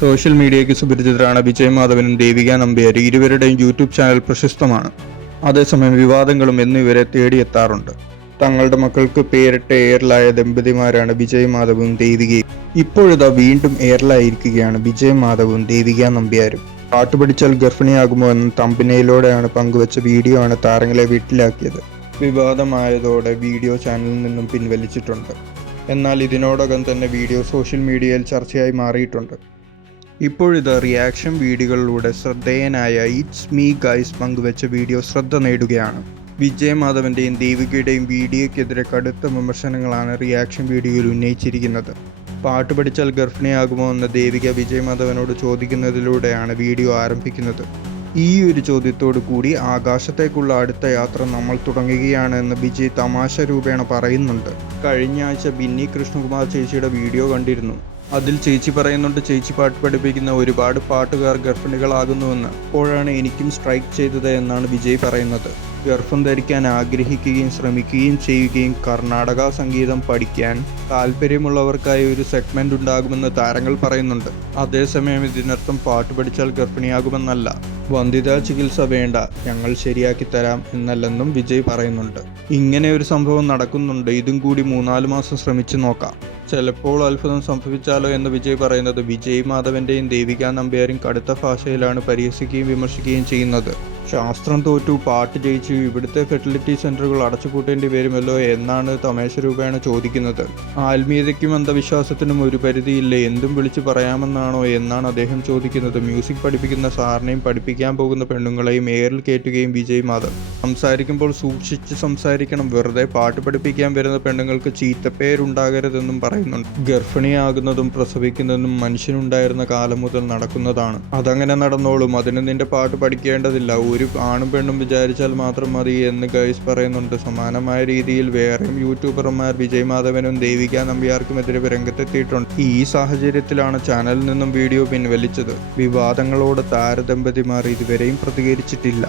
Social മീഡിയയ്ക്ക് സുപരിചിതരാണ് Vijay മാധവനും Devika നമ്പ്യാരും. ഇരുവരുടെയും YouTube channel പ്രശസ്തമാണ്. അതേസമയം വിവാദങ്ങളും എന്നും ഇവരെ തേടിയെത്താറുണ്ട്. തങ്ങളുടെ മക്കൾക്ക് പേരിട്ട് എയറിലായ ദമ്പതിമാരാണ് വിജയ് മാധവും ദേവികയും. ഇപ്പോഴിതാ വീണ്ടും എയറിലായിരിക്കുകയാണ് വിജയ് മാധവും ദേവിക നമ്പ്യാരും. പാട്ട് പഠിച്ചാൽ ഗർഭിണിയാകുമോ എന്ന തമ്പനയിലൂടെയാണ് പങ്കുവച്ച വീഡിയോ ആണ് താരങ്ങളെ വീട്ടിലാക്കിയത്. വിവാദമായതോടെ വീഡിയോ ചാനലിൽ നിന്നും പിൻവലിച്ചിട്ടുണ്ട്. എന്നാൽ ഇതിനോടകം തന്നെ വീഡിയോ സോഷ്യൽ മീഡിയയിൽ ചർച്ചയായി മാറിയിട്ടുണ്ട്. ഇപ്പോഴിത് റിയാക്ഷൻ വീഡിയോകളിലൂടെ ശ്രദ്ധേയനായ ഇറ്റ്സ് മീ ഗൈസ് പങ്കുവച്ച വീഡിയോ ശ്രദ്ധ നേടുകയാണ്. വിജയ് മാധവന്റെയും ദേവികയുടെയും വീഡിയോയ്ക്കെതിരെ കടുത്ത വിമർശനങ്ങളാണ് റിയാക്ഷൻ വീഡിയോയിൽ ഉന്നയിച്ചിരിക്കുന്നത്. പാട്ട് പഠിച്ചാൽ ഗർഭിണിയാകുമോ എന്ന് ദേവിക വിജയ് മാധവനോട് ചോദിക്കുന്നതിലൂടെയാണ് വീഡിയോ ആരംഭിക്കുന്നത്. ഈ ഒരു ചോദ്യത്തോടു കൂടി ആകാശത്തേക്കുള്ള അടുത്ത യാത്ര നമ്മൾ തുടങ്ങുകയാണ് എന്ന് വിജയ് തമാശ രൂപേണ പറയുന്നുണ്ട്. കഴിഞ്ഞ ആഴ്ച ബിന്നി കൃഷ്ണകുമാർ ചേച്ചിയുടെ വീഡിയോ കണ്ടിരുന്നു. അതിൽ ചേച്ചി പറയുന്നുണ്ട്, ചേച്ചി പാട്ട് പഠിപ്പിക്കുന്ന ഒരുപാട് പാട്ടുകാർ ഗർഭിണികളാകുന്നുവെന്ന്. അപ്പോഴാണ് എനിക്കും സ്ട്രൈക്ക് ചെയ്തത് എന്നാണ് വിജയ് പറയുന്നത്. ഗർഭം ധരിക്കാൻ ആഗ്രഹിക്കുകയും ശ്രമിക്കുകയും ചെയ്യുകയും കർണാടക സംഗീതം പഠിക്കാൻ താല്പര്യമുള്ളവർക്കായി ഒരു സെഗ്മെന്റ് ഉണ്ടാകുമെന്ന് താരങ്ങൾ പറയുന്നുണ്ട്. അതേസമയം ഇതിനർത്ഥം പാട്ട് പഠിച്ചാൽ ഗർഭിണിയാകുമെന്നല്ല. വന്ധ്യതാ ചികിത്സ വേണ്ട, ഞങ്ങൾ ശരിയാക്കി തരാം എന്നല്ലെന്നും വിജയ് പറയുന്നുണ്ട്. ഇങ്ങനെ ഒരു സംഭവം നടക്കുന്നുണ്ട്, ഇതും കൂടി 3-4 മാസം ശ്രമിച്ചു നോക്കാം, ചിലപ്പോൾ അത്ഭുതം സംഭവിച്ചാലോ എന്ന് വിജയ് പറയുന്നത്. വിജയ് മാധവന്റെയും ദേവിക നമ്പ്യാരും കടുത്ത ഭാഷയിലാണ് പരിഹസിക്കുകയും വിമർശിക്കുകയും ചെയ്യുന്നത്. ശാസ്ത്രം തോറ്റു, പാട്ട് ജയിച്ചു, ഇവിടുത്തെ ഫെർട്ടിലിറ്റി സെന്ററുകൾ അടച്ചുപൂട്ടേണ്ടി വരുമല്ലോ എന്നാണ് തമാശ രൂപേണ ചോദിക്കുന്നത്. ആത്മീയതയ്ക്കും അന്ധവിശ്വാസത്തിനും ഒരു പരിധിയില്ലേ, എന്തും വിളിച്ചു പറയാമെന്നാണോ എന്നാണ് അദ്ദേഹം ചോദിക്കുന്നത്. മ്യൂസിക് പഠിപ്പിക്കുന്ന സാറിനെയും പഠിപ്പിക്കാൻ പോകുന്ന പെണ്ണുങ്ങളെയും എയറിൽ കയറ്റുകയും വിജയ് മാധവ്. സംസാരിക്കുമ്പോൾ സൂക്ഷിച്ച് സംസാരിക്കണം, വെറുതെ പാട്ട് പഠിപ്പിക്കാൻ വരുന്ന പെണ്ണുങ്ങൾക്ക് ചീത്തപ്പേരുണ്ടാകരുതെന്നും പറയുന്നുണ്ട്. ഗർഭിണിയാകുന്നതും പ്രസവിക്കുന്നതും മനുഷ്യനുണ്ടായിരുന്ന കാലം മുതൽ നടക്കുന്നതാണ്. അതങ്ങനെ നടന്നോളും, അതിന് നിന്റെ പാട്ട് പഠിക്കേണ്ടതില്ല, ഒരു ആണും പെണ്ണും വിചാരിച്ചാൽ മാത്രം മതി എന്ന് ഗൈസ് പറയുന്നുണ്ട്. സമാനമായ രീതിയിൽ വേറെയും യൂട്യൂബർമാർ വിജയ് മാധവനും ദേവിക നമ്പ്യാർക്കുമെതിരെ രംഗത്തെത്തിയിട്ടുണ്ട്. ഈ സാഹചര്യത്തിലാണ് ചാനലിൽ നിന്നും വീഡിയോ പിൻവലിച്ചത്. വിവാദങ്ങളോട് താരദമ്പതിമാർ ഇതുവരെയും പ്രതികരിച്ചിട്ടില്ല.